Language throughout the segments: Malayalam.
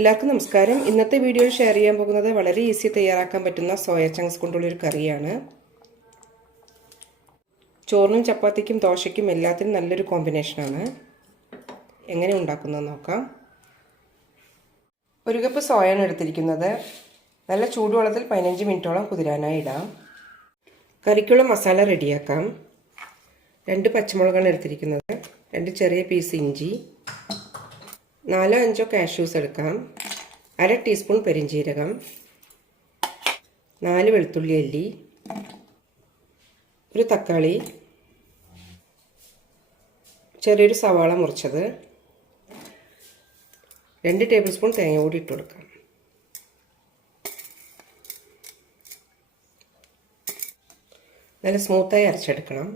എല്ലാവർക്കും നമസ്കാരം. ഇന്നത്തെ വീഡിയോയിൽ ഷെയർ ചെയ്യാൻ പോകുന്നത് വളരെ ഈസി തയ്യാറാക്കാൻ പറ്റുന്ന സോയ ചങ്ക്സ് കൊണ്ടുള്ളൊരു കറിയാണ്. ചോറിനും ചപ്പാത്തിക്കും ദോശയ്ക്കും എല്ലാത്തിനും നല്ലൊരു കോമ്പിനേഷനാണ് എങ്ങനെ ഉണ്ടാക്കുന്നത് നോക്കാം. ഒരു കപ്പ് സോയാണ് എടുത്തിരിക്കുന്നത്. നല്ല ചൂടുവെള്ളത്തിൽ പതിനഞ്ച് മിനിറ്റോളം കുതിരാനായി ഇടാം. കറിക്കുള്ള മസാല റെഡിയാക്കാം രണ്ട് പച്ചമുളകാണ് എടുത്തിരിക്കുന്നത്. രണ്ട് ചെറിയ പീസ് ഇഞ്ചി. നാലോ അഞ്ചോ കാഷ്യൂസ് എടുക്കാം. അര ടീസ്പൂൺ പെരിഞ്ചീരകം നാല് വെളുത്തുള്ളി അല്ലി ഒരു തക്കാളി ചെറിയൊരു സവാള മുറിച്ചത് രണ്ട് ടേബിൾ സ്പൂൺ തേങ്ങ കൂടി ഇട്ട് കൊടുക്കാം. നല്ല സ്മൂത്തായി അരച്ചെടുക്കണം.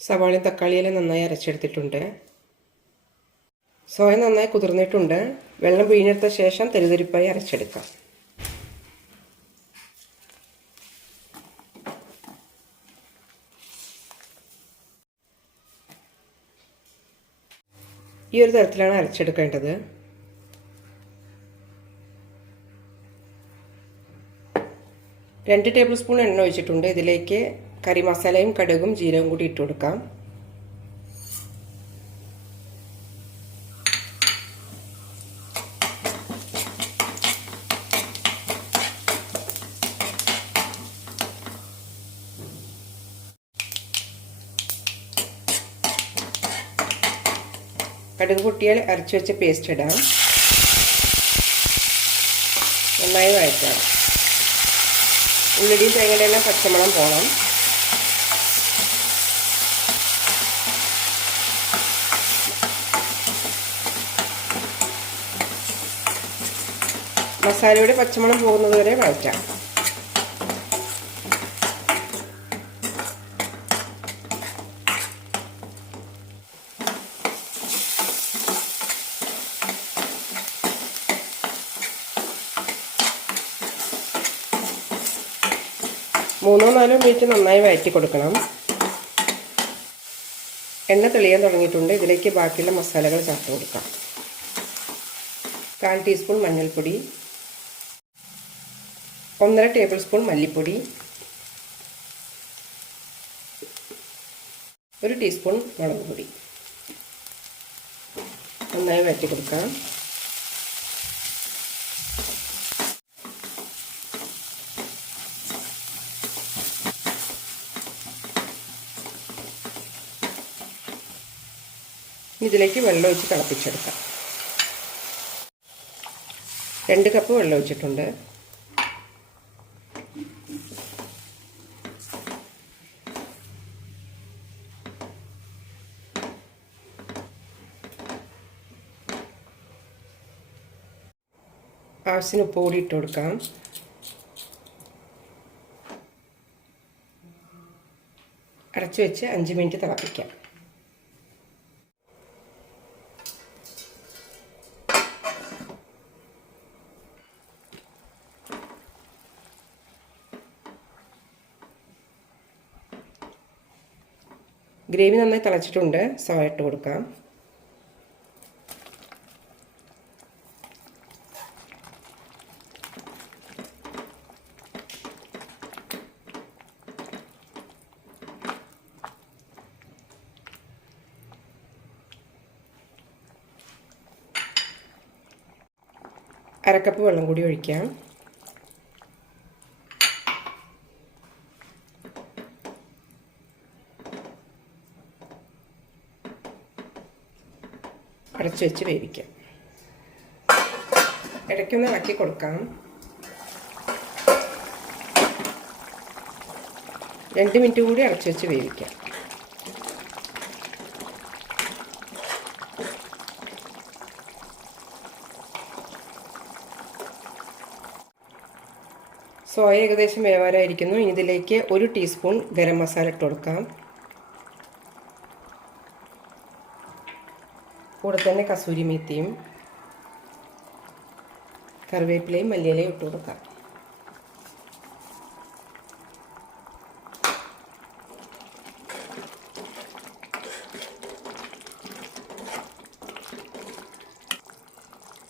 സവാളയും തക്കാളിയെല്ലാം നന്നായി അരച്ചെടുത്തിട്ടുണ്ട്. സോയ നന്നായി കുതിർന്നിട്ടുണ്ട്. വെള്ളം പിഴിഞ്ഞെടുത്ത ശേഷം തെരുതെരിപ്പായി അരച്ചെടുക്കാം. ഈ ഒരു തരത്തിലാണ് അരച്ചെടുക്കേണ്ടത്. രണ്ട് ടേബിൾ സ്പൂൺ എണ്ണ ഒഴിച്ചിട്ടുണ്ട്. ഇതിലേക്ക് കറി മസാലയും കടുകും ജീരകവും കൂടി ഇട്ട് കൊടുക്കാം. കടുക് പൊട്ടിയാൽ അരച്ചു വെച്ച പേസ്റ്റ് ഇടാം. നന്നായി വഴറ്റാം. ഉള്ളിടിയും തേങ്ങയുടെ എല്ലാം പച്ചമണം പോകണം മസാലയുടെ പച്ചമണം പോകുന്നത് വരെ വഴറ്റാം. മൂന്നോ നാലോ മിനിറ്റ് നന്നായി വഴറ്റി കൊടുക്കണം. എണ്ണ തെളിയാൻ തുടങ്ങിയിട്ടുണ്ട്. ഇതിലേക്ക് ബാക്കിയുള്ള മസാലകൾ ചേർത്ത് കൊടുക്കാം. കാൽ ടീസ്പൂൺ മഞ്ഞൾപ്പൊടി. ഒന്നര ടേബിൾ സ്പൂൺ മല്ലിപ്പൊടി. ഒരു ടീസ്പൂൺ മുളക് പൊടി നന്നായി വഴറ്റി കൊടുക്കാം. ഇതിലേക്ക് വെള്ളം ഒഴിച്ച് തിളപ്പിച്ചെടുക്കാം. രണ്ട് കപ്പ് വെള്ളം ഒഴിച്ചിട്ടുണ്ട്. ആവശ്യത്തിന് ഉപ്പ് കൂടി ഇട്ട് കൊടുക്കാം. അടച്ചു വെച്ച് അഞ്ച് മിനിറ്റ് തിളപ്പിക്കാം. ഗ്രേവി നന്നായി തിളച്ചിട്ടുണ്ട്. സോയ ഇട്ട് കൊടുക്കാം. അരക്കപ്പ് വെള്ളം കൂടി ഒഴിക്കാം. അടച്ചു വെച്ച് വേവിക്കാം. ഇടയ്ക്കൊന്ന് ഇളക്കി കൊടുക്കാം. രണ്ട് മിനിറ്റ് കൂടി അടച്ചു വെച്ച് വേവിക്കാം. സോയ ഏകദേശം വേവാറായിരിക്കുന്നു ഇനി ഇതിലേക്ക് ഒരു ടീസ്പൂൺ ഗരം മസാല ഇട്ട് കൊടുക്കാം. കൂടെ തന്നെ കസൂരി മേത്തിയും കറിവേപ്പിലയും മല്ലിയിലയും ഇട്ട് കൊടുക്കാം.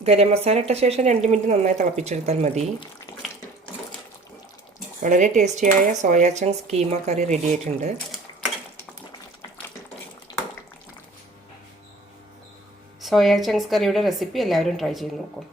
ഗരം മസാല ഇട്ട ശേഷം രണ്ട് മിനിറ്റ് നന്നായി തിളപ്പിച്ചെടുത്താൽ മതി. വളരെ ടേസ്റ്റിയായ soya chunks keema curry ready ആയിട്ടുണ്ട്. സോയ ചങ്ക്സ് കറിയുടെ റെസിപ്പി എല്ലാവരും ട്രൈ ചെയ്ത് നോക്കും.